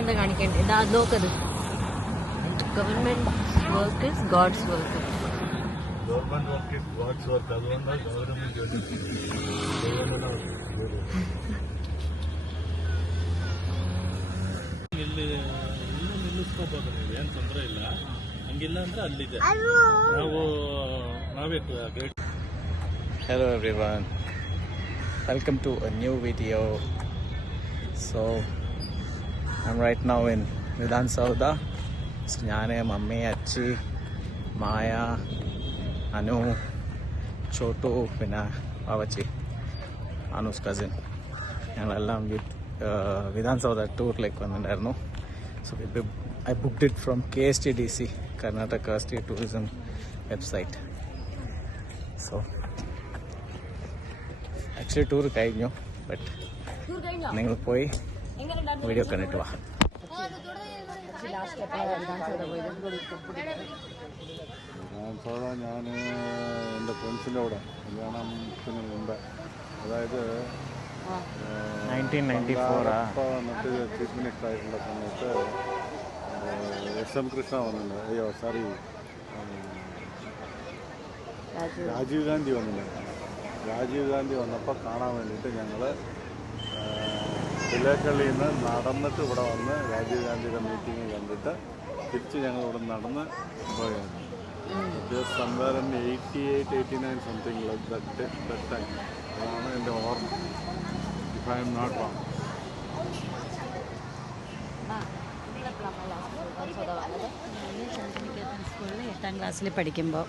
എന്താ കാണിക്കണ്ടേ? ഇതാ നോക്കത്. Government work is God's work. Government work is God's work. അതുകൊണ്ടാണ് ഗവൺമെന്റ് ജോലി. ನಿಲ್ಲಿಸ್ಕೋಬೋದು, ಏನು ತೊಂದರೆ ಇಲ್ಲ. ಹಂಗಿಲ್ಲ ಅಂದ್ರೆ ಅಲ್ಲಿದೆ ನಾವೇ guide. Hello everyone, welcome to a new video. So I'm right now in Vidhana Soudha. So ഞാൻ മമ്മി അച്ചി മായ അനു ചോട്ടു പിന്നെ പാവച്ചി അനൂസ് കസിൻ ഞങ്ങളെല്ലാം വിധാൻ സൗധ ടൂറിലേക്ക് വന്നിട്ടുണ്ടായിരുന്നു. So I booked it from KSTDC, Karnataka State Tourism website. So actually tour കഴിഞ്ഞു, but നിങ്ങൾ പോയി video കണ്ടിട്ട് വാ. ഞാൻ എൻ്റെ ഫ്രണ്ട്സിൻ്റെ കൂടെ കല്യാണത്തിന് മുമ്പ്, അതായത് 1994 വന്നിട്ട് ചീഫ് മിനിസ്റ്റർ ആയിട്ടുള്ള സമയത്ത് SM കൃഷ്ണ വന്നിട്ടുണ്ട്. അയ്യോ സോറി, രാജീവ് ഗാന്ധി വന്നിട്ടുണ്ട്. രാജീവ് ഗാന്ധി വന്നപ്പോൾ കാണാൻ വേണ്ടിയിട്ട് ഞങ്ങൾ വിലേക്കള്ളിയിൽ നിന്ന് നടന്നിട്ട് ഇവിടെ വന്ന് രാജീവ് ഗാന്ധിയുടെ മീറ്റിംഗ് കണ്ടിട്ട് തിരിച്ച് ഞങ്ങൾ ഇവിടെ നടന്ന് പോയായിരുന്നു. Somewhere 88, 89 something like that time. അതാണ് എൻ്റെ ഓർമ്മ, if I am not wrong. സ്കൂളിൽ 8ാം ക്ലാസ്സിൽ പഠിക്കുമ്പോൾ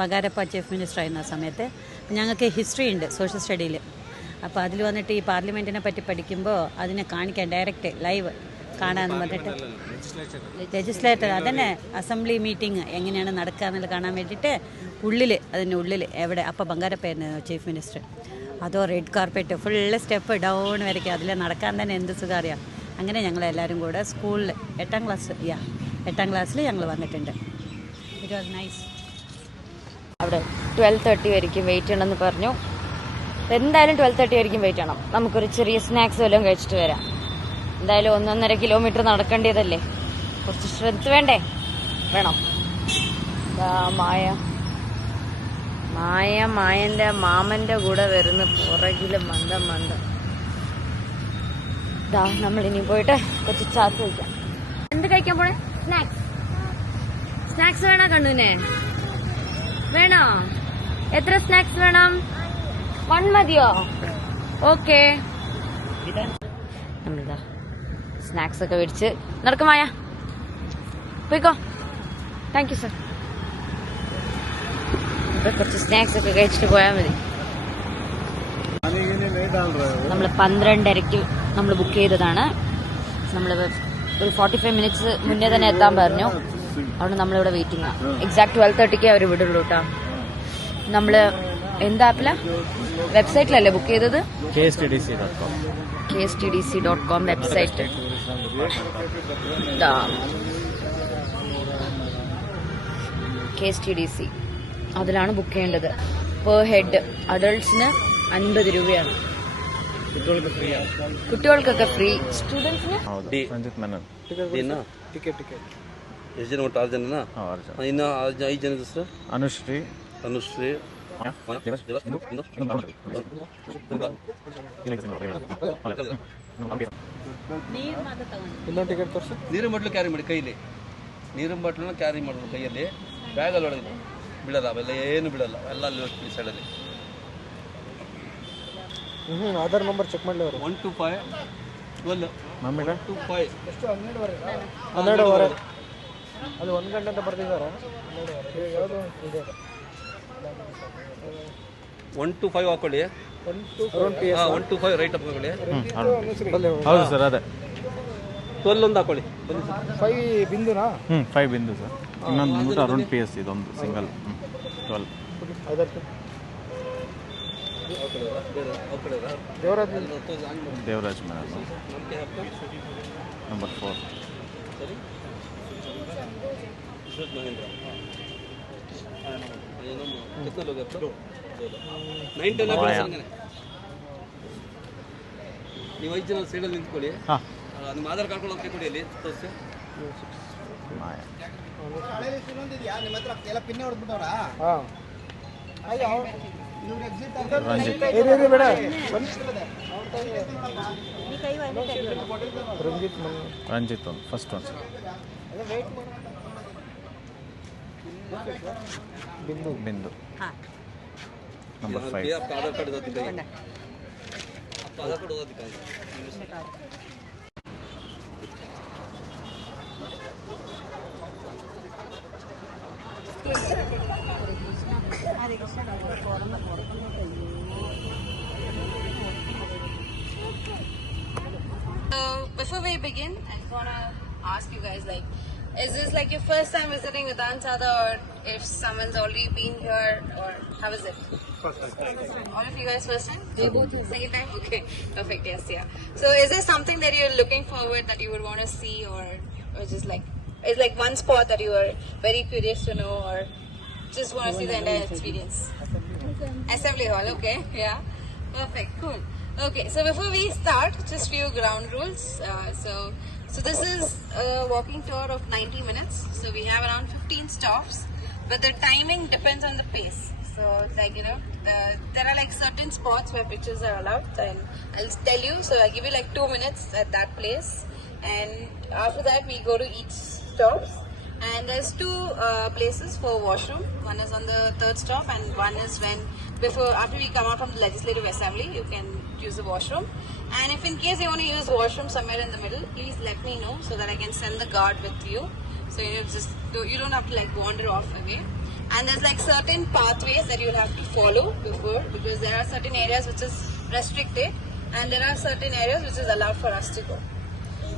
ബഗാരപ്പ ചീഫ് മിനിസ്റ്റർ ആയിരുന്ന സമയത്ത് ഞങ്ങൾക്ക് ഹിസ്റ്ററി ഉണ്ട് സോഷ്യൽ സ്റ്റഡിയിൽ. അപ്പോൾ അതിൽ വന്നിട്ട് ഈ പാർലമെൻറ്റിനെ പറ്റി പഠിക്കുമ്പോൾ അതിനെ കാണിക്കാൻ ഡയറക്റ്റ് ലൈവ് കാണാമെന്ന് പറഞ്ഞിട്ട് ലെജിസ്ലേറ്റർ അതന്നെ അസംബ്ലി മീറ്റിംഗ് എങ്ങനെയാണ് നടക്കുക എന്നുള്ളത് കാണാൻ വേണ്ടിയിട്ട് അതിൻ്റെ ഉള്ളിൽ എവിടെ അപ്പോൾ ബംഗാരപ്പായിരുന്നു ചീഫ് മിനിസ്റ്റർ. അതോ red carpet full step down വരയ്ക്കുക, അതിൽ നടക്കാൻ തന്നെ എന്ത് സുഖം അറിയാം. അങ്ങനെ ഞങ്ങളെല്ലാവരും കൂടെ സ്കൂളിൽ 8ാം ക്ലാസ്സിൽ ഞങ്ങൾ വന്നിട്ടുണ്ട്. It was nice. അവിടെ 12:30 വരെയും വെയിറ്റ് ചെയ്യണമെന്ന് പറഞ്ഞു. എന്തായാലും 12:30 വരെയും വെയിറ്റ് ചെയ്യണം. നമുക്കൊരു ചെറിയ സ്നാക്സ് വല്ലതും കഴിച്ചിട്ട് വരാം. എന്തായാലും 1.5 കിലോമീറ്റർ നടക്കേണ്ടതല്ലേ, കുറച്ച് സ്ട്രെങ്ത് വേണം. മായന്റെ മാമന്റെ കൂടെ വരുന്ന പുറകില് മന്ദം. നമ്മളിനി പോയിട്ട് കുറച്ച് ചാത്ത് കഴിക്കാം. എന്ത് കഴിക്കാൻ പോണേ? സ്നാക്സ് വേണോ കണ്ണുവിനെ? വേണോ? എത്ര സ്നാക്സ് വേണം? 1 മതിയോ? ഓക്കെ. നമ്മളിതാ സ്നാക്സ് ഒക്കെ മേടിച്ച് നടക്കുമായ പോയിക്കോ. Thank you sir. ഇപ്പൊ കുറച്ച് സ്നാക്സ് ഒക്കെ കഴിച്ചിട്ട് പോയാൽ മതി. നമ്മൾ 12:30 നമ്മൾ ബുക്ക് ചെയ്തതാണ്. നമ്മൾ ഒരു 45 മിനിറ്റ്സ് മുന്നേ തന്നെ എത്താൻ പറഞ്ഞു. അതുകൊണ്ട് നമ്മളിവിടെ വെയിറ്റിംഗ് ആണ്. എക്സാക്ട് 12:30 അവർ വിടുള്ളൂ കേട്ടോ. നമ്മള് എന്താ ആപ്പിലാ? വെബ്സൈറ്റിലല്ലേ ബുക്ക് ചെയ്തത്? KSTDC.com website. KSTDC അതിലാണ് ബുക്ക് ചെയ്യേണ്ടത്. പെർ ഹെഡ് അഡൾട്ട്സിന് 50 രൂപയാണ്. കുട്ടികൾക്കൊക്കെ ഫ്രീ, സ്റ്റുഡൻസിന് ಎಷ್ಟು ಜನ ಒಟ್ಟು 6 ಜನನಾ? ಇನ್ನು 5 ಜನದ ಹೆಸರು? ಅನುಶ್ರೀ ನೀರಿನ ಬಾಟ್ಲು ಕ್ಯಾರಿ ಮಾಡಿ ಕೈಲಿ. ನೀರಿನ ಬಾಟ್ಲನ್ನ ಕ್ಯಾರಿ ಮಾಡೋದು ಕೈಯಲ್ಲಿ. ಬ್ಯಾಗಲ್ಲಿ ಒಳಗೆ ಬಿಡಲ್ಲ, ಅವೆಲ್ಲ ಏನು ಬಿಡಲ್ಲ, ಎಲ್ಲ ಅಲ್ಲಿ ಹೋಗ್ತೀವಿ ಸೈಡಲ್ಲಿ. ಆಧಾರ್ ನಂಬರ್ ಚೆಕ್ ಮಾಡಲಿ ಅವರು. 125 12 125 ಎಷ್ಟು 12:30 ಅದು 1 ಗಂಟೆ ಅಂತ ಬರ್ತಿದ್ದಾರೆ. 125 ಹಾಕೊಳ್ಳಿ. 125 ರೈಟ್ ಹಾಕೊಳ್ಳಿ. ಹೌದು ಸರ್, ಅದೇ 12 ಒಂದು ಹಾಕೊಳ್ಳಿ. 5 ಬಿಂದುನಾ? 5 ಬಿಂದು ಸರ್. ಇನ್ನೊಂದು ಅರೌಂಡ್ PS ಇದೊಂದು ಸಿಂಗಲ್ 12. ದೇವರಾಜ್ ಮನೆ ನಂಬರ್ 4. ನೀವು 5 ಜನ ಸೈಡಲ್ಲಿ ನಿಂತ್ಕೊಳ್ಳಿ. ಹಾಂ ನಿಮ್ಮ ಆಧಾರ್ ಕಾರ್ಡ್ ಕೊಡಿ ಅಲ್ಲಿ ತೋರಿಸಿ. ಹಾಂ ರಂಜಿತ್ ಬೇಡ ರಂಜಿತ್ ರಂಜಿತ್ ಒಂದು ಫಸ್ಟ್ ಒಂದು ಬಿಂದು ಬಿಂದು ಹಾಂ ನಂಬರ್ 5. आपका आधार कार्ड उधर दिखाइए. आपका आधार कार्ड उधर दिखाइए. So before we begin, I just want to ask you guys, like, is this like your first time visiting Vidhana, or if someone's already been here, or how is it? First time. All of you guys first time? Second time? Okay, perfect. Yes, yeah. So is there something that you're looking forward that you would want to see, or just like, is like one spot that you are very curious to know, or just want to see the entire experience? Assembly hall, okay, yeah, perfect, cool. Okay, so before we start, just few ground rules. So this is a walking tour of 90 minutes. So we have around 15 stops, but the timing depends on the pace. So it's like, there are like certain spots where pictures are allowed, and I'll tell you. So I'll give you like 2 minutes at that place, and after that we go to each stops. And there's 2 places for washroom. One is on the 3rd stop, and one is after we come out from the Legislative Assembly, you can use the washroom. And if in case you want to use washroom somewhere in the middle, please let me know so that I can send the guard with you. So you don't have to like wander off away. And there's like certain pathways that you'll have to follow before, because there are certain areas which is restricted, and there are certain areas which is allowed for us to go.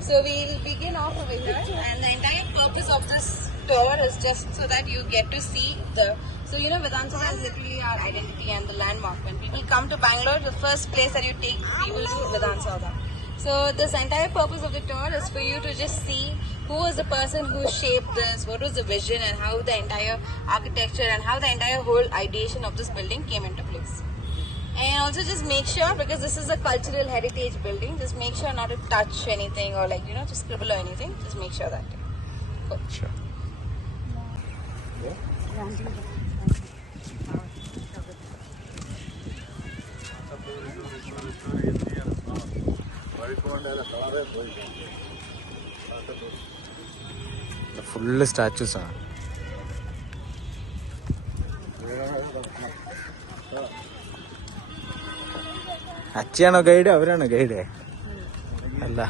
So we'll begin off over here, and the entire purpose of this tour is just so that you get to see Vidhana Soudha is literally our identity and the landmark. When people come to Bangalore, the first place that you take people to Vidhana Soudha. So this entire purpose of the tour is for you to just see who was the person who shaped this, what was the vision, and how the entire architecture and how the entire whole ideation of this building came into place. And also just make sure, because this is a cultural heritage building, just make sure not to touch anything or like, to scribble or anything. Just make sure that. Cool. Sure. Full ಸ್ಟ್ಯಾಚ್ಯೂಸಾ? അച്ഛയാണോ guide, അവരാണോ guide? അല്ല,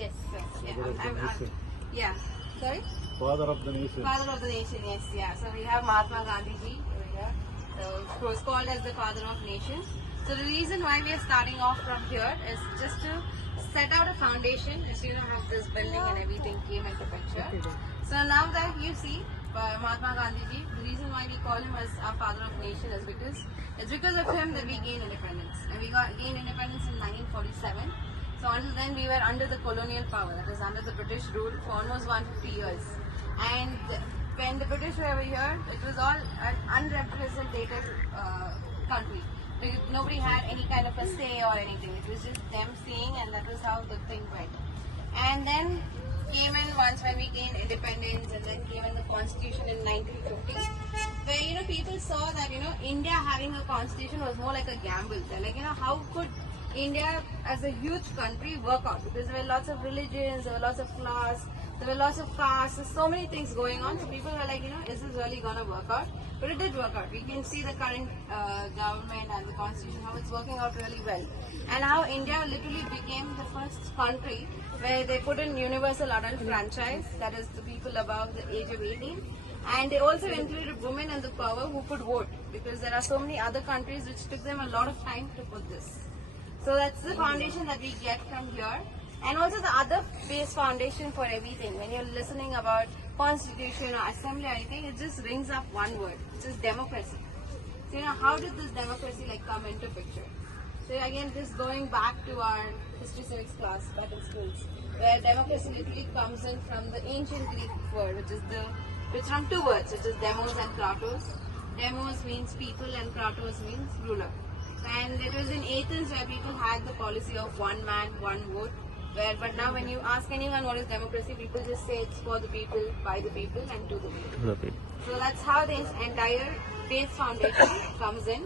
Yes, sir. Yeah. Sorry? Father of the nation. Father of the nation, yes, yeah. So we have Mahatma Gandhi ji over here. So he's called as the father of nations. So the reason why we are starting off from here is just to set out a foundation, as how this building and everything came into picture. So now that you see Mahatma Gandhi ji, the reason why we call him as our father of nation is because it's because of him that we gained independence. And we gained independence in 1947. So until then we were under the colonial power, that is under the British rule for almost 150 years. And when the British were over here, it was all an unrepresented country. Nobody had any kind of a say or anything. It was just them saying, and that was how the thing went. And then came in once when we gained independence, and then came in the constitution in 1950, where people saw that India having a constitution was more like a gamble. They're like, how could India as a huge country work out? Because there were lots of religions, there were lots of class, there were lots of castes, there's so many things going on. So people were like, is this really gonna work out? But it did work out. We can see the current government and the constitution, how it's working out really well. And how India literally became the first country where they put in universal adult franchise, that is the people above the age of 18. And they also included women in the power who could vote, because there are so many other countries which took them a lot of time to put this. So that's the foundation that we get from here. And also the other base foundation for everything. When you're listening about constitution or assembly or anything, it just rings up one word, which is democracy. So how did this democracy come into picture? So again, this going back to our history civics class back in schools, where democracy literally comes in from the ancient Greek word, which from two words, which is demos and kratos. Demos means people and kratos means ruler. And it was in Athens where people had the policy of one man, one vote. But now when you ask anyone what is democracy, people just say it's for the people, by the people, and to the people. So that's how the entire base foundation comes in.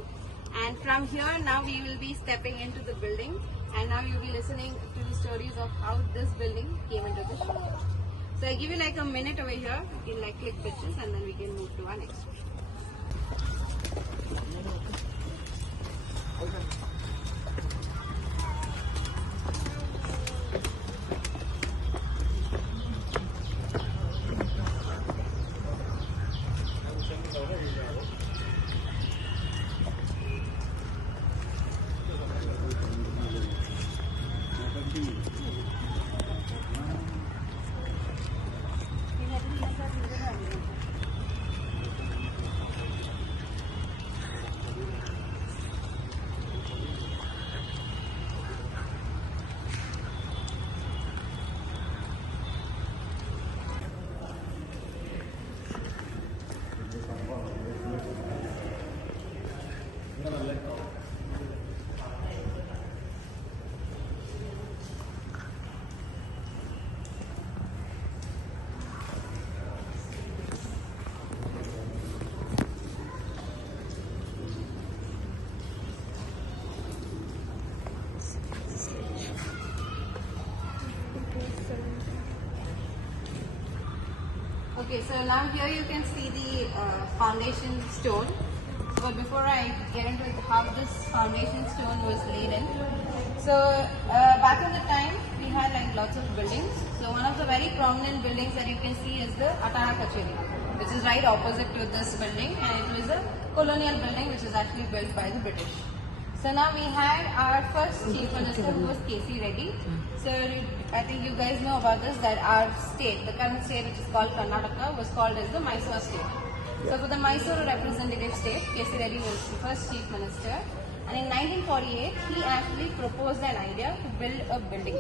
And from here, now we will be stepping into the building, and now you'll be listening to the stories of how this building came into the show. So I give you a minute over here, you can click pictures, and then we can move to our next one. Okay, so now here you can see the foundation stone. But before I get into how this foundation stone was laid in, so back in the time we had lots of buildings. So one of the very prominent buildings that you can see is the Atara Kacheri, which is right opposite to this building, and it was a colonial building which was actually built by the British. So now we had our first chief minister, who was K.C. Reddy. So I think you guys know about this, that our state, the current state which is called Karnataka, was called as the Mysore state. So for the Mysore representative state, K.C. Reddy was the first chief minister. And in 1948, he actually proposed an idea to build a building,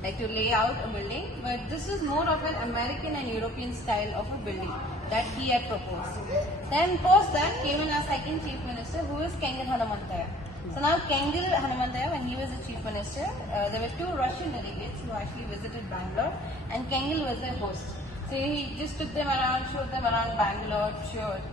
to lay out a building. But this was more of an American and European style of a building that he had proposed. Then post that came in our second chief minister, who was Kengil Hanumantaya. So now Kengil Hanumantaya, when he was the chief minister, there were two Russian delegates who actually visited Bangalore, and Kengil was their host. So he just took them around, showed them around Bangalore,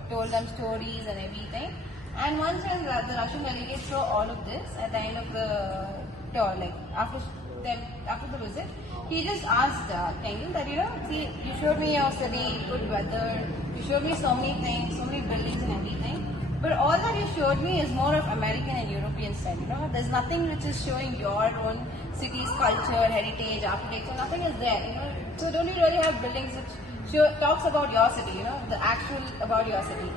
told them stories and everything. And once when the Russian delegates saw all of this at the end of the tour, after the visit, he just asked Kengil that, see, you showed me your city, good weather, you showed me so many things, so many buildings and everything. But all that you showed me is more of American and European style. There's nothing which is showing your own city's culture, heritage, architecture. Nothing is there. So don't you really have buildings which talks about your city? The actual about your city.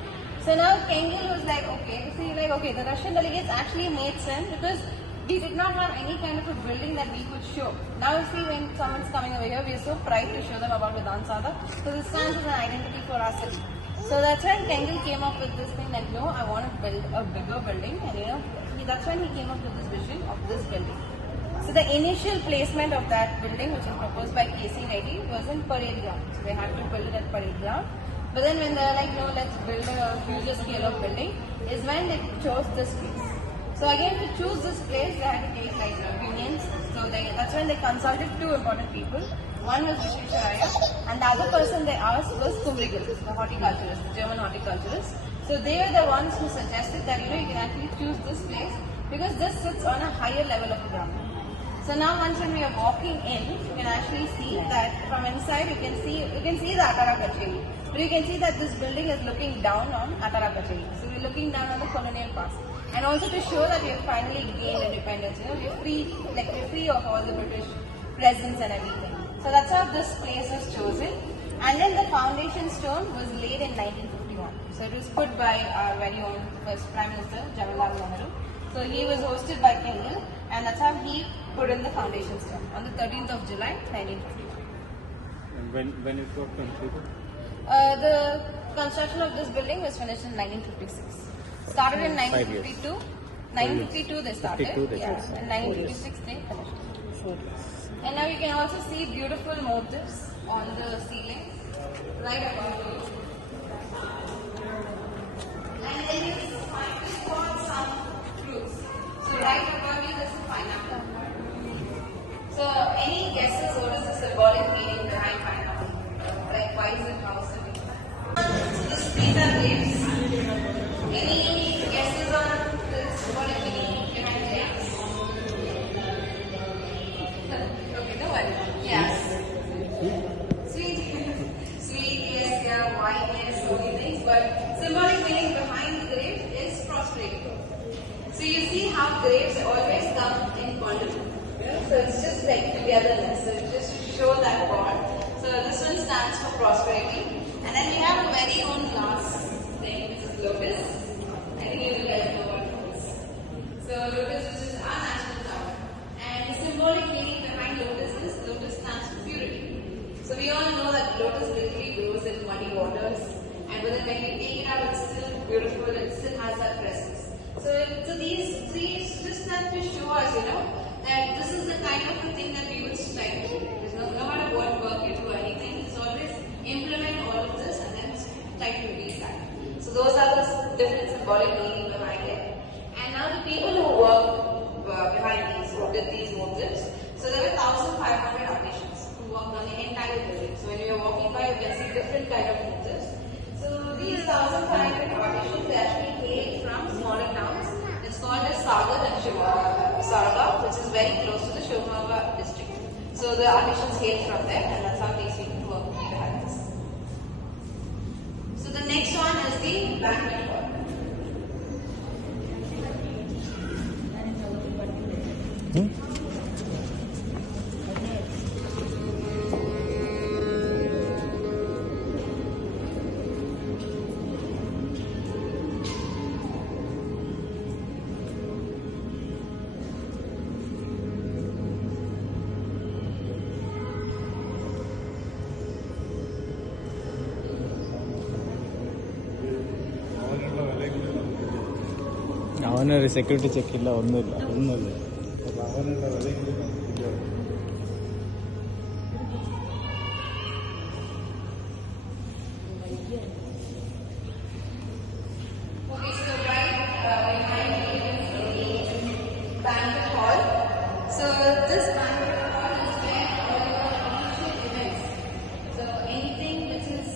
So now Kengil was okay. The Russian delegates actually made sense, because we did not have any kind of a building that we could show. Now see, when someone's coming over here, we are so proud to show them about Vidhana. So this stands as an identity for our city. So that's when Kengil came up with this thing that, no, I want to build a bigger building, and that's when he came up with this vision of this building. So the initial placement of that building, which was proposed by K.C. Reddy, was in parade ground. So they had to build it at parade ground. But then when they were no, let's build a huger scale of building, is when they chose this place. So again, to choose this place, they had to take opinions. So that's when they consulted two important people. One was Vishisharaya, and the other person they asked was Kumrigal, the horticulturist, the German horticulturist. So they were the ones who suggested that you can actually choose this place, because this sits on a higher level of the ground. So now once when we are walking in, you can actually see that from inside you can see the Atara Kacheri. But you can see that this building is looking down on Atara Kacheri. So we're looking down on the colonial past. And also to show that we have finally gained independence. We're free of all the British presence and everything. So that's how this place was chosen. And then the foundation stone was laid in 1951. So it was put by our very own first Prime Minister, Jawaharlal Nehru. So he was hosted by Kengal, and that's how he put in the foundation stone on the 13th of July, 1951. And when it got completed? The construction of this building was finished in 1956. Started in 1952. 1952 they started. 52 they yeah. started. In 1956 they finished. And now you can also see beautiful motifs on the ceiling, right above you. And then you just got some fruits. So right above you there's a pineapple. So any guesses what is the symbolic meaning behind pineapple? Like why is it house? So these are grapes. Any guesses on the symbolic meaning behind grapes? Okay, no worry. Yes. Sweet. Sweet, yes, yeah, wine, yes, so many things. But symbolic meaning behind the grape is prosperity. So you see how grapes always come in bundle. So it's just like togetherness. So it's just to show that bond. So this one stands for prosperity. And then we have a very own glass thing, which is lotus. I think you guys know what it is. So lotus, which is our national flower. And the symbolic meaning behind lotus is lotus stands for purity. So we all know that lotus literally grows in muddy waters. And but then when we take it out, it's still beautiful, it still has that presence. So these trees just stand to show us, that this is the kind of a thing that we would strive to do. No matter what work you do or anything, it's always implement all of this and then try to read that. So those are the different symbolic meaning behind it. And now the people who work behind these, who did these motifs, so there were 1,500 artisans who worked on the entire building. So when you're walking by, you can see different kind of motifs. So these 1,500 artisans actually came from smaller towns. It's called as Soudha and Soudha, which is very close to the Shivamogga district. So the artisans came from there, and that's how these people work behind this. So the next one is the banquet hall. അവനൊരു security ചെക്കില്ല, ഒന്നുമില്ല. അവനുള്ള വിലയെങ്കിലും നമുക്ക് Okay, so right behind me is the banquet hall. So this banquet hall is where all your official events. So anything which is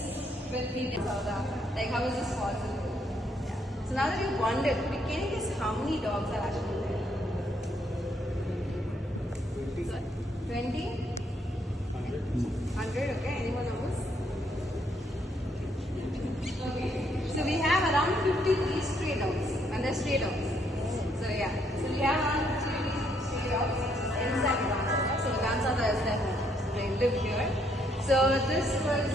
with the Soudha, like how is this possible? Yeah. So now that you wondered, can you guess how many dogs are actually there? 20? 100, okay. Anyone else? Okay. So we have around 53 stray dogs, and they're stray dogs. So yeah. So we have around 53 stray dogs inside Vidhana. So Vidhana is their home. So they live here. So this was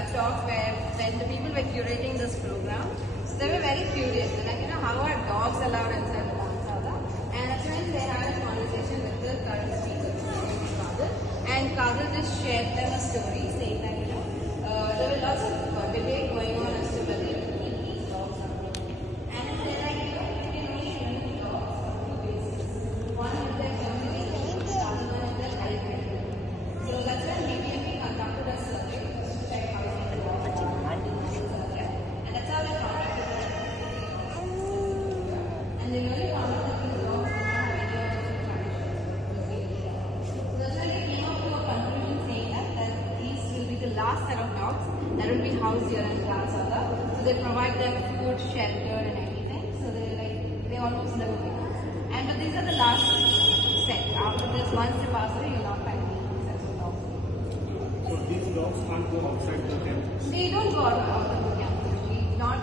a talk where when the people were curating this program, so they were very curious. They're like, how are dogs allowed inside Vidhana? And that's when they had a conversation with the current speaker, Kadal. And Kadal just shared them a story saying that, there were lots of debate going on as to whether you can keep these dogs or not. And they're like, you can only remove dogs on two bases. One is their community, the other one is their hybrid. So that's when BBMP conducted a survey to check how many dogs are there. And that's how they contacted us. And they really found out that these dogs do not have any of the traditions. So that's when they came up to a conclusion saying that these will be the last set of dogs that will be housed here in Soudha. So they provide them food, shelter and everything. So they almost never pick up. And but these are the last set. After this, once they pass away, you'll not find any sets of dogs. So these dogs can't go outside the camp? They don't go out of the camp.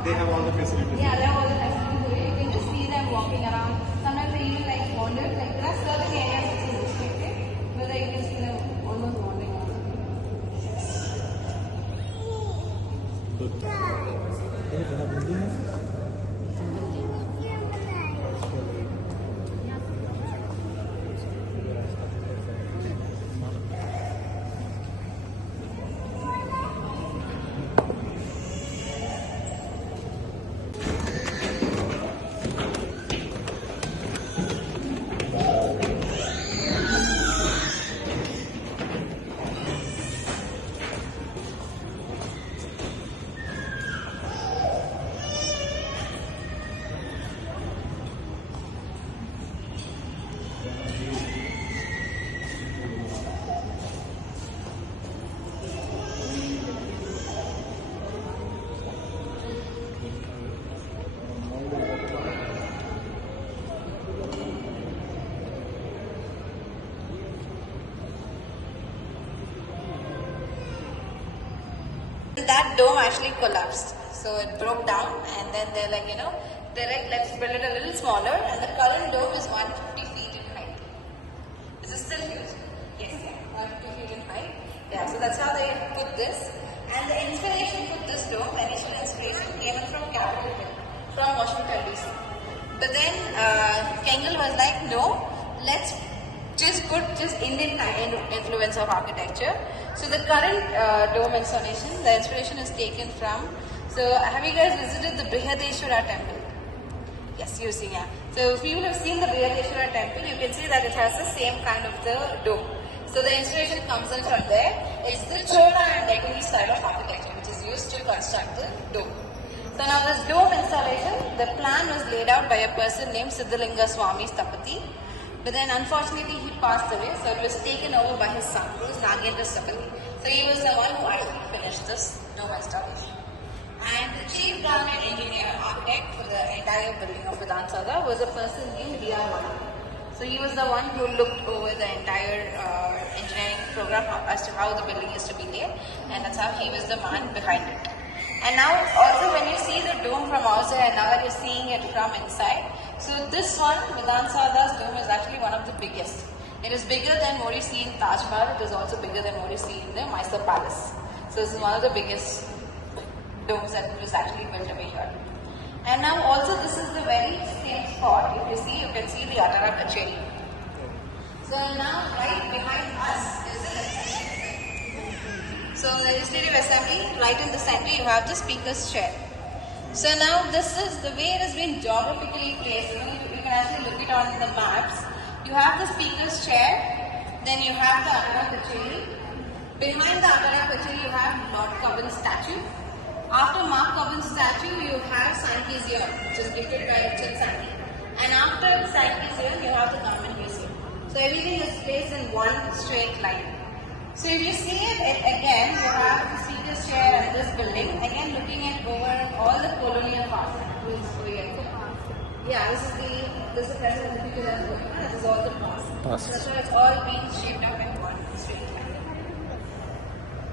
They have all the facilities? Yeah, they have all the facilities. So you can just see them walking around. Sometimes they even wander. There are certain areas which is restricted, but you can see them almost wandering around. That dome actually collapsed. So it broke down and then they're like, let's build it a little smaller, and the current dome is 150 feet in height. Is this still huge? Yes, 150 feet in height. Yeah, so that's how they put this. And the inspiration for this dome, the initial inspiration came in from Capitol Hill, from Washington DC. But then Kengel was like, no, let's just put Indian influence of architecture. So the current dome installation, the inspiration is taken from. So have you guys visited the Brihadeshwara temple? Yes, you see, yeah. So if you have seen the Brihadeshwara temple, you can see that it has the same kind of the dome. So the inspiration comes in from there. It's the Soudha and Bengaluru style of architecture which is used to construct the dome. So now this dome installation, the plan was laid out by a person named Siddhalinga Swami Stapati. But then unfortunately he passed away, so it was taken over by his son, who is Nagendra Stapati. So he was the one who actually finished this dome installation. And the chief government engineer architect for the entire building of Vidhana Soudha was a person named D.R. Wala. So he was the one who looked over the entire engineering program as to how the building is to be laid, and that's how he was the man behind it. And now also when you see the dome from outside and now that you're seeing it from inside, so this one, Vidhana Soudha's dome, is actually one of the biggest. It is bigger than what you see in Taj Mahal. It is also bigger than what you see in the Mysore Palace. So this is one of the biggest domes that was actually built over here. And now also this is the very same spot. If you see, you can see the Atara Kacheri. So now right behind us is the legislative. So the legislative assembly, right in the center, you have the speaker's chair. So now this is the way it has been geographically placed. You can actually look it on the maps. You have the speaker's chair, then you have the Atara Kacheri. Behind the Atara Kacheri, you have Lord Cobham's statue. After Mark Cobham's statue, you have Sankey's urn, which is gifted by Richard Sankey. And after Sankey's urn, you have the government museum. So everything is placed in one straight line. So if you see it again, you have the speaker's chair and this building. Again, looking at over all the colonial parts. Yeah, this is the present picture that's going on. This is all the past. So that's why it's all being shaped up in one straight line.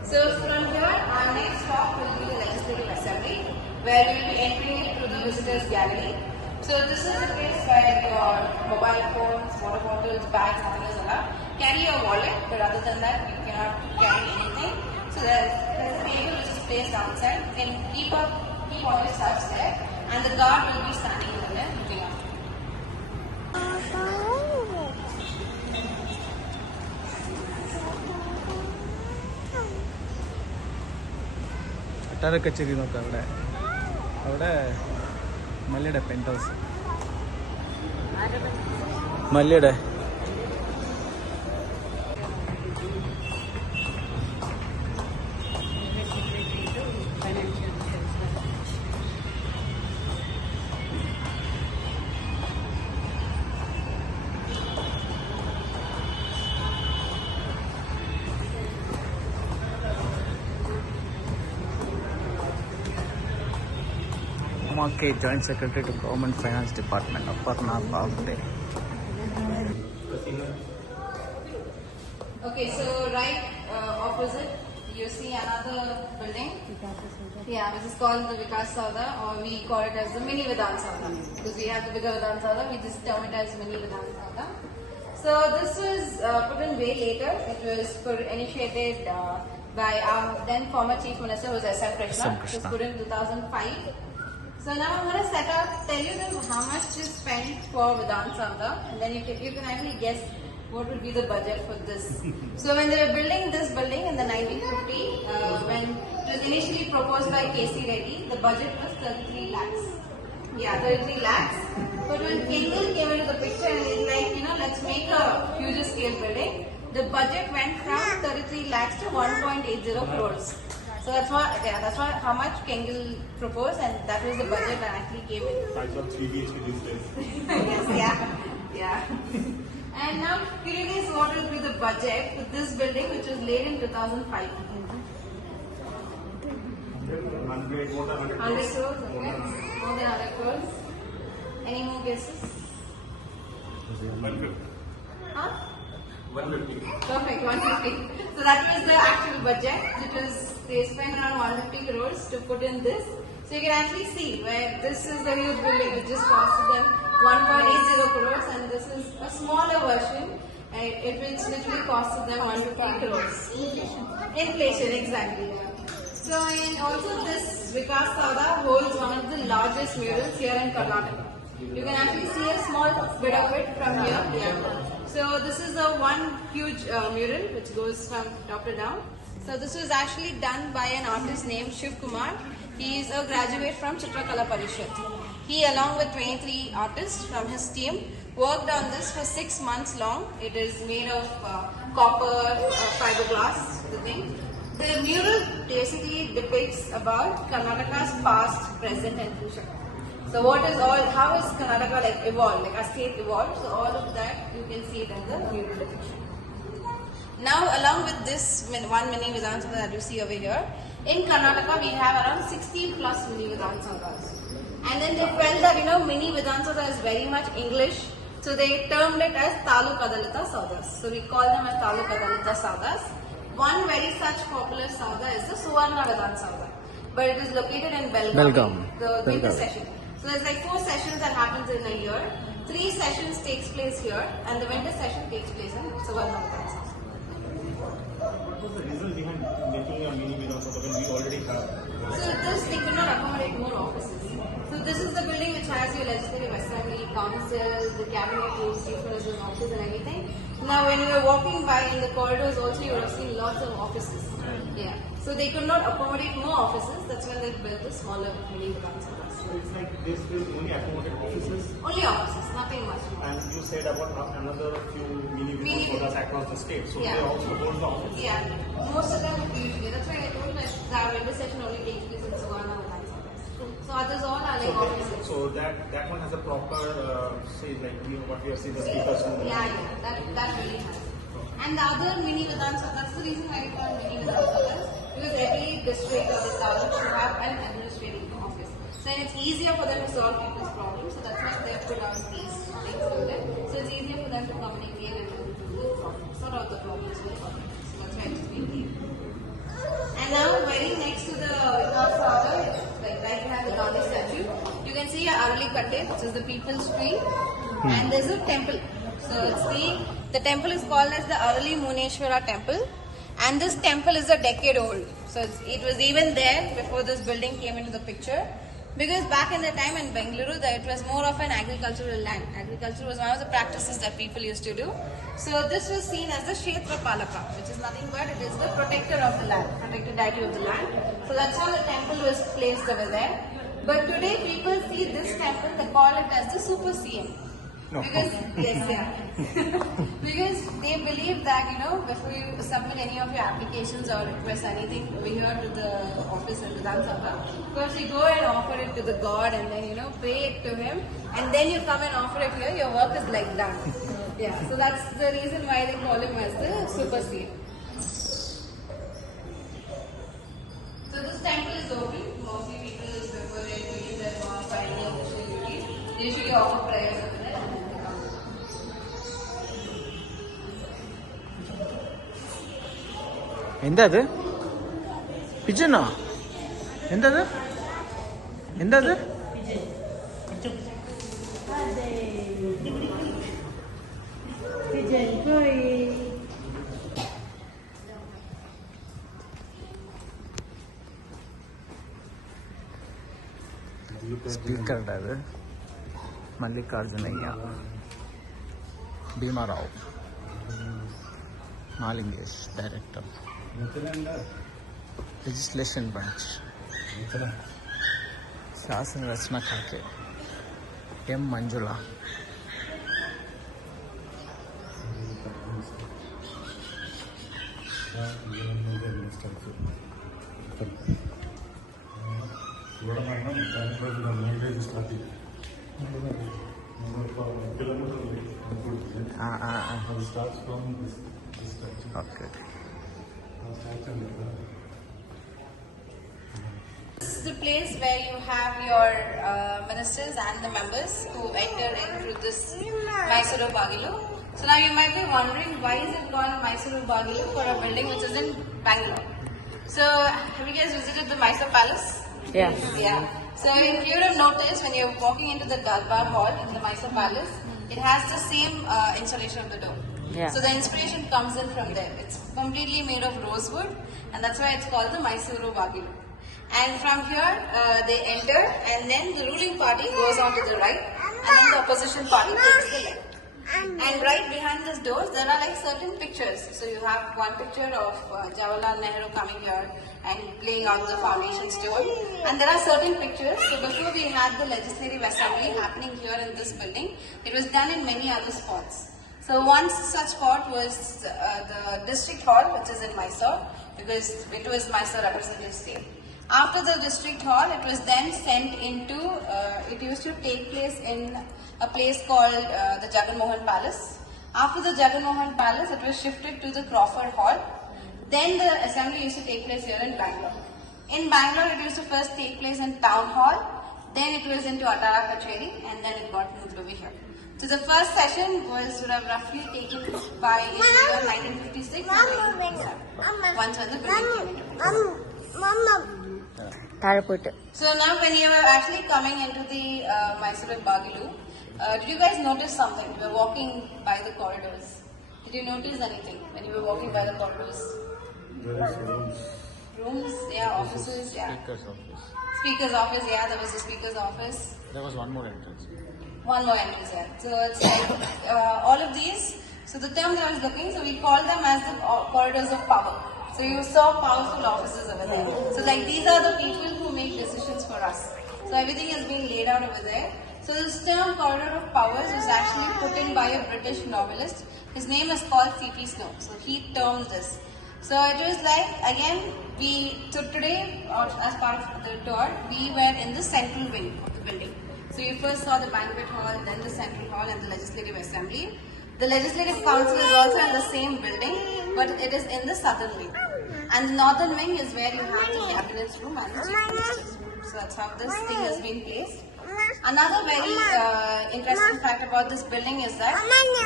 So from here, our next stop will be the Legislative Assembly, where we will be entering it through the visitors gallery. So this is the place where your mobile phones, water bottles, bags, nothing is allowed. Carry your wallet, but other than that, you cannot carry anything. So there's a table which is placed outside. You can keep all your stuff there, and the guard will be standing over there looking after you. Atara Kacheri നോക്കാം അവിടെ മല്ലിയുടെ പെൻറ്റ് house മല്ലിയുടെ K, Joint Secretary to Government Finance Department, Aparna Bhavde. Okay, so right opposite, you see another building. Yeah, which is called the Vikas Soudha, or we call it as the mini Vidhana Soudha. Because we have the bigger Vidhana Soudha, we just term it as mini Vidhana Soudha. So this was put in way later. It was initiated by our then former Chief Minister, who was S.M. Krishna. S.M. It was Krishna. put in 2005. So now I'm going to tell you how much is spent for Vidhana Soudha, and then you can actually guess what would be the budget for this. So when they were building this building in the 1950, when it was initially proposed by K.C. Reddy, the budget was 33 lakhs. Yeah, 33 lakhs. But when Kengal came into the picture and it's like, let's make a huge scale building, the budget went from 33 lakhs to 1.80 crores. So that's what how much Kengal proposed, and that was the budget that actually came in. That's what 3 BHK these days. Yes, yeah. And now, can you guess what will be the budget for this building, which was laid in 2005? 100, more than 100 100 crores, okay. More than 100 crores. Any more guesses? 150. Huh? 150. Perfect, 150. So that was the actual budget. They spent around 150 crores to put in this. So you can actually see where this is the huge building which just costed them 1.80 crores, and this is a smaller version. It which literally costed them 150 crores. Inflation, exactly. Yeah. So and also this Vikas Soudha holds one of the largest murals here in Karnataka. You can actually see a small bit of it from here. Yeah. So this is a one huge mural which goes from top to down. So this was actually done by an artist named Shiv Kumar. He is a graduate from Chitrakala Parishad. He, along with 23 artists from his team, worked on this for 6 months long. It is made of copper, fiberglass, the thing. The mural basically depicts about Karnataka's past, present and future. So how is Karnataka evolved, like our state evolved, so all of that you can see it in the mural depiction. Now along with this one mini Vidhana Soudha that you see over here, in Karnataka we have around 16 plus mini Vidhana Soudhas. And then they felt that mini Vidhana Soudha is very much English, so they termed it as Talukadalita Soudhas. So we call them as Talukadalita Soudhas. One very such popular Soudha is the Suvarna Vidhana Soudha, but it is located in Belgaum, the winter session. So there's 4 sessions that happens in a year. 3 sessions takes place here, and the winter session takes place in Suvarna Vidhana Soudha. What was the reason behind making a mini Vidhana Soudha when we already have? So we could not accommodate more offices. So this is the building which has your legislative assembly, council, the cabinet rooms, chief minister's office and everything. Now when you were walking by in the corridors also you would have seen lots of offices. Yeah. So they could not accommodate more offices. That's when they built the smaller mini Vidhana Soudhas. So it's like this will only accommodate offices. Only offices, nothing much more. And you said about another few mini Vidhana Soudhas across the state. So Yeah. they also hold the office. Yeah. Most of them usually. That's why I told that the winter session only takes place in Suvarna Vidhana Soudhas. So others all are offices. So that one has a proper say what we have seen the speakers room. Yeah, that really has. And the other mini Vidhana Soudha, that's the reason why we call mini Vidhana Soudhas, because every district or the town should have an administrative office. So it's easier for them to solve people's problems. So that's why they put out these things for them. So it's easier for them to communicate and sort out the problems with them. So that's why it's been here. And now very next to the Vikas Soudha, right behind the Gandhi statue, you can see a Arali Katte, which is the people's tree, and there's a temple. So it's the temple is called as the Arali Muneshwara temple, and this temple is a decade old. So it was even there before this building came into the picture, because back in the time in Bengaluru, it was more of an agricultural land. Agriculture was one of the practices that people used to do. So this was seen as the Kshetra Palaka, which is nothing but it is the protector of the land, protector deity of the land. So that's how the temple was placed over there. But today people see this temple, they call it as the Super CM. Because, because they believe that, before you submit any of your applications or request anything over here to the office in Vidhana Soudha, first you go and offer it to the God and then, pay it to him, and then you come and offer it here, your work is done. Yeah, so that's the reason why they call him as the Super CM. So this temple is open. Mostly people before they begin their work or any official duties, they usually offer prayers over there. എന്താ അത് പിജനോ എന്താ അത് സ്പീക്കറുടെ അത് മല്ലികാർജുനയ്യ, ഭീമാറാവ്, മാലിംഗേഷ് director, legislation branch, ಶಾಸನ ರಚನಾ ಖಾತೆ M Manjula, okay. This is the place where you have your ministers and the members who enter in through this Mysuru Bagilu. So now you might be wondering, why is it called Mysuru Bagilu for a building which is in Bengaluru? So have you guys visited the Mysore Palace? Yeah. Yeah. So if you would have noticed, when you're walking into the Darbar Hall in the Mysore Palace, it has the same installation of the door. Yeah. So the inspiration comes in from there. It's completely made of rosewood, and that's why it's called the Mysuru Bagilu. And from here, they enter, and then the ruling party goes on to the right, and then the opposition party takes the left. And right behind these doors, there are like certain pictures. So you have one picture of Jawaharlal Nehru coming here and playing out the foundation stone. And there are certain pictures. So before we had the Legislative Assembly happening here in this building, it was done in many other spots. So one such spot was the district hall, which is in Mysore, because it was Mysore representative state. After the district hall, it was then sent into, it used to take place in a place called the Jagan Mohan Palace. After the Jagan Mohan Palace, it was shifted to the Crawford Hall. Then the assembly used to take place here in Bangalore. In Bangalore, it used to first take place in Town Hall, then it was into Atara Kacheri, and then it got moved over here. So the first session was roughly taken by in the year 1956 and 1957, once when the building came into place. So now when you were actually coming into the Mysuru Bagilu, did you guys notice something? You were walking by the corridors. Did you notice anything when you were walking by the corridors? Rooms, yeah, offices, yeah. Speaker's office. Speaker's office, yeah, there was a speaker's office. There was one more entrance. One more entrance, yeah. So it's like all of these. So the term that I was looking, so we call them as the corridors of power. So you saw powerful offices over there. So like these are the people who make decisions for us. So everything is being laid out over there. So this term corridor of powers was actually put in by a British novelist. His name is called C.P. Snow. So he termed this. So it was like, again, so today, as part of the tour, we were in the central wing of the building. So you first saw the banquet hall, then the central hall and the Legislative Assembly. The Legislative Council is also in the same building, but it is in the southern wing. And the northern wing is where you have the cabinet room and the chief minister's room. So that's how this thing has been placed. Another very interesting fact about this building is that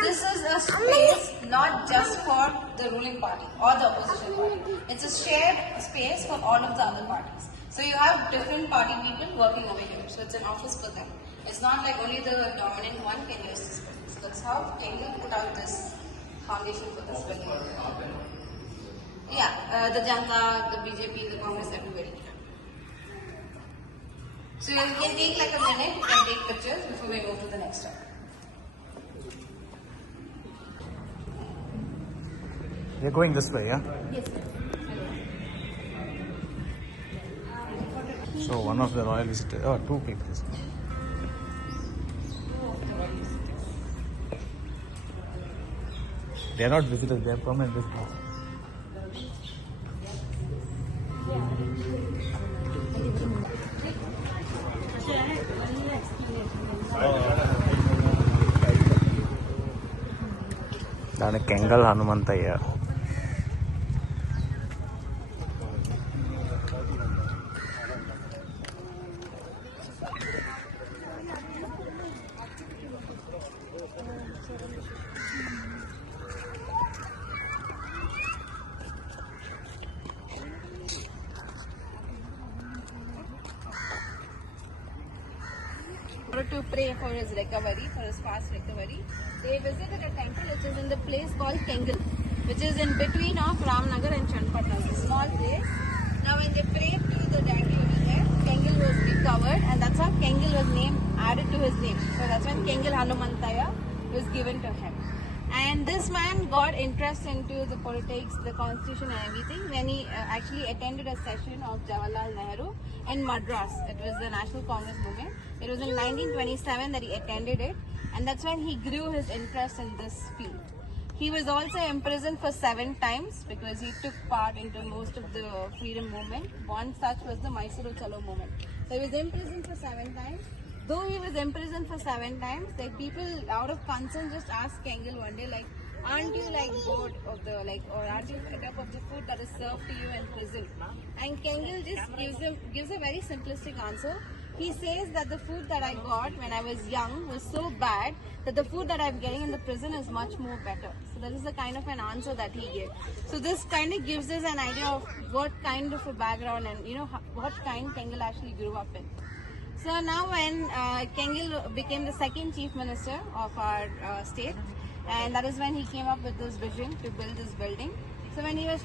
this is a space not just for the ruling party or the opposition party. It's a shared space for all of the other parties. So you have different party people working over here. So it's an office for them. It's not like only the dominant one can use this building. So that's how Bengal put out this foundation for this building. Yeah, the Janta, the BJP, the Congress, everybody. So you can take like a minute, you can take pictures before we move to the next step. You're going this way, yeah? Yes, sir. So one of the royal visitors, two people. They are not visitors, they are permanent visitors. ഇതാണ് കെങ്കൽ Hanumanthaiah. To pray for his recovery, for his fast recovery, they visited a temple which is in the place called Kengal, which is in between of Ramnagar and Chanpatta. It's a small place. Now when they prayed to the deity over there, Kengil was recovered, and that's how Kengil was added to his name. So that's when Kengil Hanumantaya was given to him. And this man got interest into the politics, the constitution and everything when he actually attended a session of Jawaharlal Nehru in Madras. It was the National Congress movement. It was in 1927 that he attended it, and that's when he grew his interest in this field. He was also imprisoned for 7 times because he took part into most of the freedom movement. One such was the Mysuru Chalo movement. So he was imprisoned for 7 times. Though he was imprisoned for 7 times, like people out of concern just asked Kengil one day, like, aren't you like bored of the or aren't you fed up of the food that is served to you in prison? And Kengil just gives a very simplistic answer. He says that the food that I got when I was young was so bad that the food that I'm getting in the prison is much more better. So that is the kind of an answer that he gave. So this kind of gives us an idea of what kind of a background and what kind Kengil actually grew up in. So now when Kengil became the second chief minister of our state, and that is when he came up with this vision to build this building. So when he was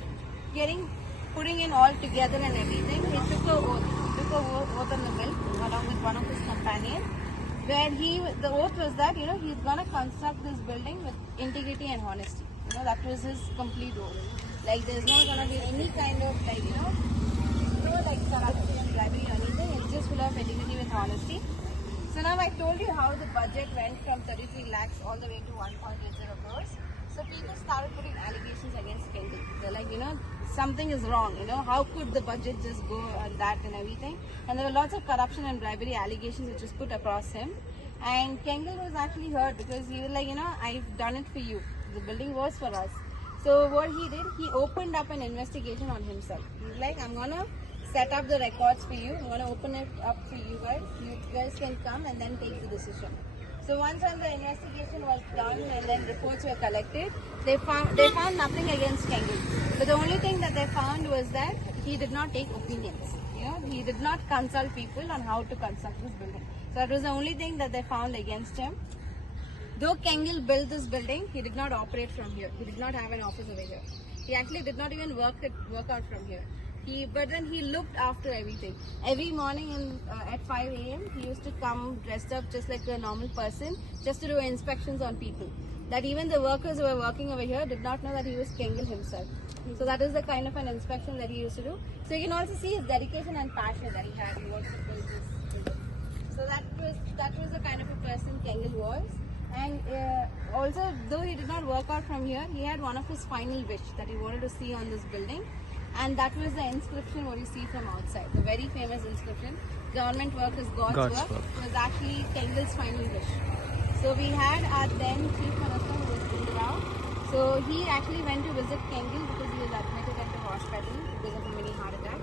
putting in all together and everything, he took a oath. He took a oath on the mill along with one of his companions, where the oath was that he's gonna construct this building with integrity and honesty. That was his complete oath. Like there's not gonna be any kind of corruption and bribery or anything. It's just full of integrity with honesty. So now I told you how the budget went from 33 lakhs all the way to 1.80 crores. So people started putting allegations against Kengil. They're like, something is wrong. How could the budget just go on that and everything? And there were lots of corruption and bribery allegations which was put across him. And Kengil was actually hurt because he was like, I've done it for you. The building was for us. So what he did, he opened up an investigation on himself. He's like, I'm gonna set up the records for you. I'm going to open it up for you guys. You guys can come and then take the decision. So once when the investigation was done and then reports were collected, they found nothing against Kengil. But the only thing that they found was that he did not take opinions. He did not consult people on how to construct this building. So that was the only thing that they found against him. Though Kengil built this building, he did not operate from here. He did not have an office over here. He actually did not even work out from here. But then he looked after everything. Every morning at 5 a.m. he used to come dressed up just like a normal person, just to do inspections on people. That even the workers who were working over here did not know that he was Kengil himself. So that is the kind of an inspection that he used to do. So you can also see his dedication and passion that he had towards the business. So that was the kind of a person Kengil was. And also, though he did not work out from here, he had one of his final wish that he wanted to see on this building. And that was the inscription what you see from outside. The very famous inscription, government work is God's work, was actually Kengil's final wish. So we had our then Chief Minister who was Vidhana. So he actually went to visit Kengil because he was admitted into hospital because of a mini heart attack.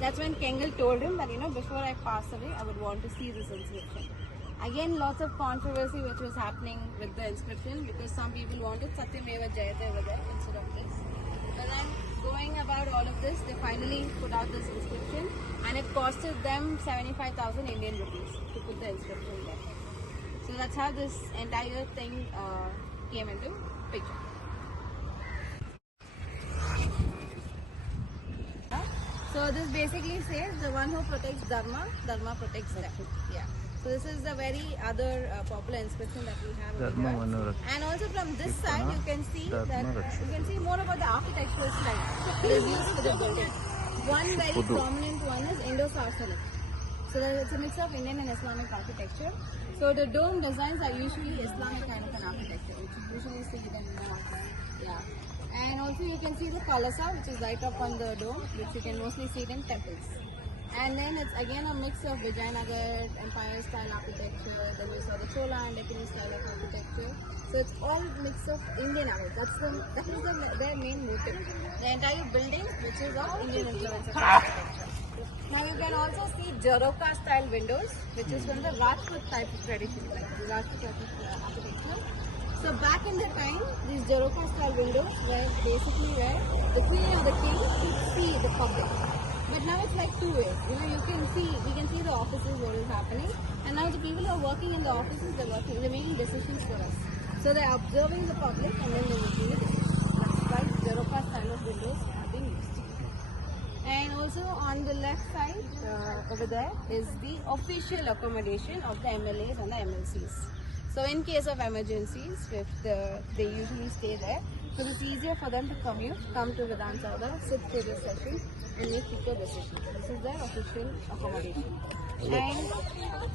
That's when Kengil told him that before I pass away I would want to see this inscription. Again, lots of controversy which was happening with the inscription because some people wanted Satyameva Jayate over there instead of this. But then going about all of this, they finally put out this inscription and it costed them 75,000 Indian rupees to put the inscription there. So that's how this entire thing came into picture. So this basically says the one who protects Dharma, Dharma protects them. Yeah. So this is the very other popular inscription that we have over here. And also from this side you can see more about the architectural style that is used for the building. One very prominent one is Indo-Saracenic. So it's a mix of Indian and Islamic architecture. So the dome designs are usually Islamic kind of an architecture, which you usually see in And also you can see the Kalasa, which is right up on the dome, which you can mostly see it in temples. And then it's again a mix of Vijayanagar, Empire style architecture, then we saw the Chola and Deccan style of architecture. So it's all mix of Indian art. That is their main motive. The entire building, which is of Indian influence of architecture. Now you can also see Jaroka style windows, which is from the Rajput type of tradition, like the Rajput type of architecture. So back in the time, these Jaroka style windows were basically where the queen or the king could see the public. But now it's like two ways. We can see the offices, what is happening. And now the people who are working in the offices, they're making decisions for us. So they're observing the public and then they're making the decisions. That's why Jaroka style of windows are being used. And also on the left side over there is the official accommodation of the MLAs and the MLCs. So in case of emergencies, if they usually stay there, so it's easier for them to commute, come to Vidhana Soudha, sit through this session and make quicker decisions. This is their official accommodation. And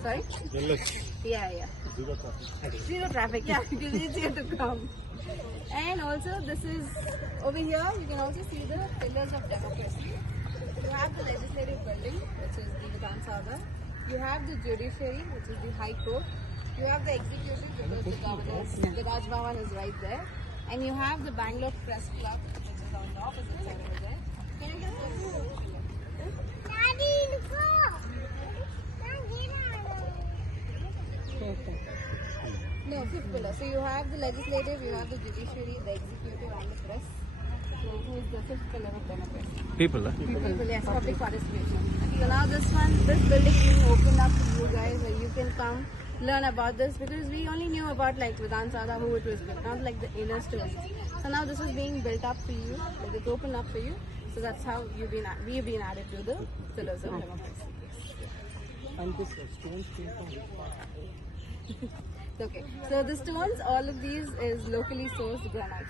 sorry? Yeah. Zero traffic, yeah, because it's easier to come. And also this is, over here you can also see the pillars of democracy. You have the legislative building, which is the Vidhana Soudha. You have the judiciary, which is the High Court. You have the executive, which is the governor's. The Raj Bhavan is right there. And you have the Bangalore Press Club, which is on the opposite side over there. Can you just No, fifth pillar. So you have the legislative, you have the judiciary, the executive and the press. So who is the fifth pillar of democracy? People. People, yes, public participation. So now this building being opened up to you guys where you can come learn about this, because we only knew about like Vidhana Soudha, who it was built, not like the inner stories. So now this is being built up for you, like it's opened up for you. So that's how we've been added to the pillars of democracy. And this stones came from Okay, so the stones, all of these is locally sourced granite,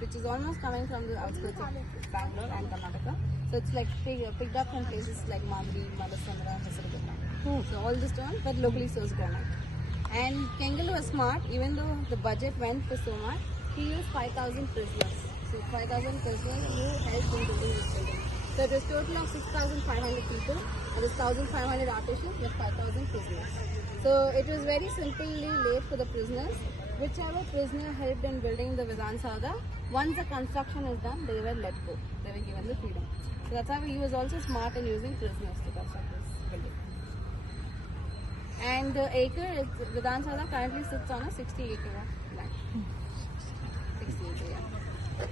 which is almost coming from the outskirts of Bangalore and Karnataka. So it's like picked up from places like Mandvi, Malasandra, Hasaragutta. So all the stones, but locally sourced granite. And Bengaluru was smart, even though the budget went for so much, he used 5,000 prisoners. So 5,000 prisoners who helped in building this building. So it was total of 6,500 people, and this 1,500 artisans with 5,000 prisoners. So it was very simply laid for the prisoners. Whichever prisoner helped in building the Vidhana Soudha, once the construction is done, they were let go. They were given the freedom. So that's how he was also smart in using prisoners to construct this building. And the acre, Vidhana Soudha currently sits on a 60-acre land. 60 acre, yeah.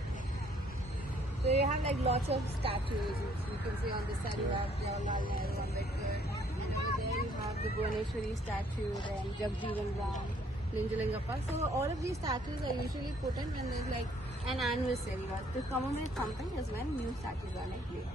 So you have like lots of statues. You can see on this side you have Jawaharlal Nehru, Ambedkar, and over there you have the Bhuvaneshwari statue, then Jagjeevan Ram, Linjalingappa. So all of these statues are usually put in when there's like an anniversary or to commemorate something is when new statues are like made.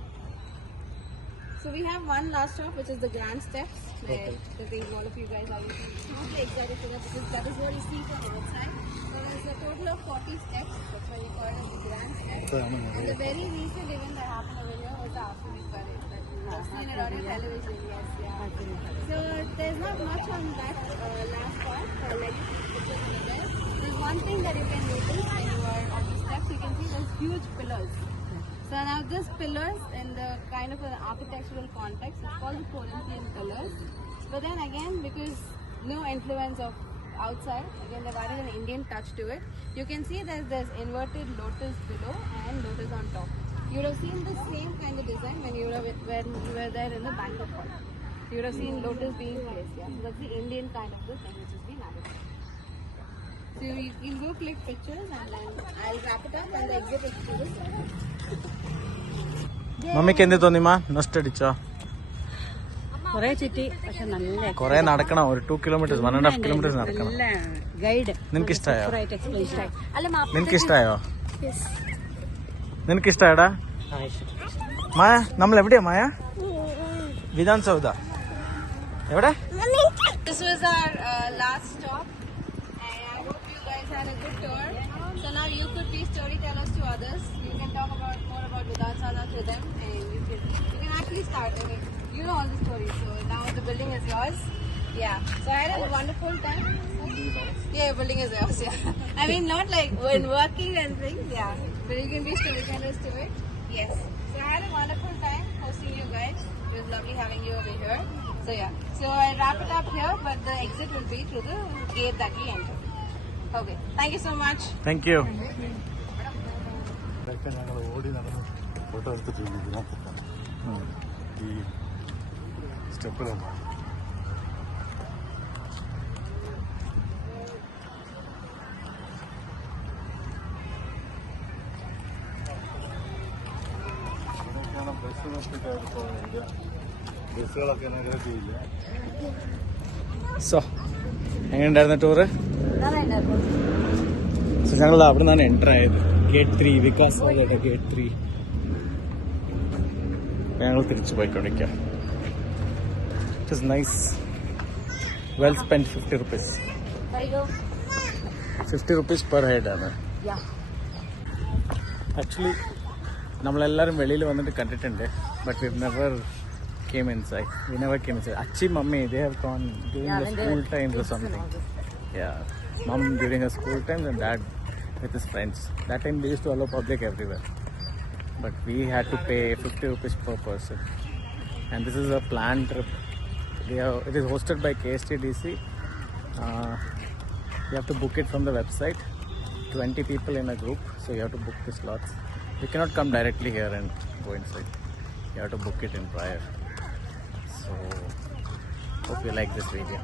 So we have one last stop, which is the Grand Steps, where the thing all of you guys are not excited for that, because that is what you see from outside. So there's a total of 40 steps. That's why we call it the Grand Steps. And the very recent event that happened over here was the afternoon parade that you have seen it on your television. Yes, yeah. So there's not much on that last part. Let you see pictures over there. There's one thing that you can notice when you are on the steps. You can see there's huge pillars. So now these pillars in the kind of an architectural context, it's called the Corinthian pillars. But then again, because no influence of outside, again they've added an Indian touch to it. You can see there's inverted lotus below and lotus on top. You would have seen the same kind of design when you were there in the Bangkok Hall. You would have seen lotus being placed. Yeah. So that's the Indian kind of the thing which has been added. So you go click pictures and then I'll wrap it up and the exit is to this side. മമ്മിക്ക് എന്ത് തോന്നിമ്മ nest അടിച്ചോ കുറെ ചുറ്റി, പക്ഷെ നല്ല കൊറേ നടക്കണം, ഒരു 2 കിലോമീറ്റേഴ്സ് 1.5 കിലോമീറ്റേഴ്സ് നടക്കണം. ഗൈഡ് നിനക്ക് ഇഷ്ടമായോ? അല്ല നിനക്ക് ഇഷ്ടമായോ? നിനക്ക് ഇഷ്ടമായടാ? മായ നമ്മൾ എവിടെയാ മായ? വിധാൻ സൗധ എവിടെ? This was our last stop, and I hope you guys had a good tour. So now you could be storytellers to others. You can talk more about Vidhana Soudha to them, and you can actually start. I mean, you know all the stories, so now the building is yours. Yeah. So I had a wonderful time. Yeah, building is yours. Yeah. I mean, not like when working and things. Yeah, but you can be storytellers to it. Yes. So I had a wonderful time hosting you guys. It was lovely having you over here. So yeah, so I wrap it up here, but the exit will be through the gate that we entered. Okay, thank you so much. Thank you. ഇതൊക്കെ ഞങ്ങൾ ഓടി നടന്ന് photo എടുത്തിട്ടുണ്ട് ഇതിനകത്തൊക്കെ ഈ സ്റ്റെപ്പിലൊക്കെ. ഇതൊക്കെയാണ് bus നിർത്തിയിട്ട് പോകുന്നത്. ബസ്സുകളൊക്കെ നിരത്തിയില്ല. സോ എങ്ങനെയുണ്ടായിരുന്നു ടൂറ്? സോ ഞങ്ങൾ അവിടെ നിന്നാണ് എൻ്റർ ആയത്, ഗേറ്റ് 3, വികാസ് ഗേറ്റ് 3. ഞങ്ങൾ തിരിച്ചു പോയിക്കൊണ്ടിരിക്കാം. It is nice. Well spend. 50 rupees. 50 rupees per head ആണ്. ആക്ച്വലി നമ്മളെല്ലാവരും വെളിയിൽ വന്നിട്ട് കണ്ടിട്ടുണ്ട്. But we never came inside. We never came inside. Achi mummy, they have gone during the school times or something. Yeah, mom during her school times and dad with his friends. That time they used to allow public everywhere. But we had to pay 50 rupees per person. And this is a planned trip. It is hosted by KSTDC. You have to book it from the website. 20 people in a group, so you have to book the slots. You cannot come directly here and go inside. You have to book it in prior. So hope you like this video.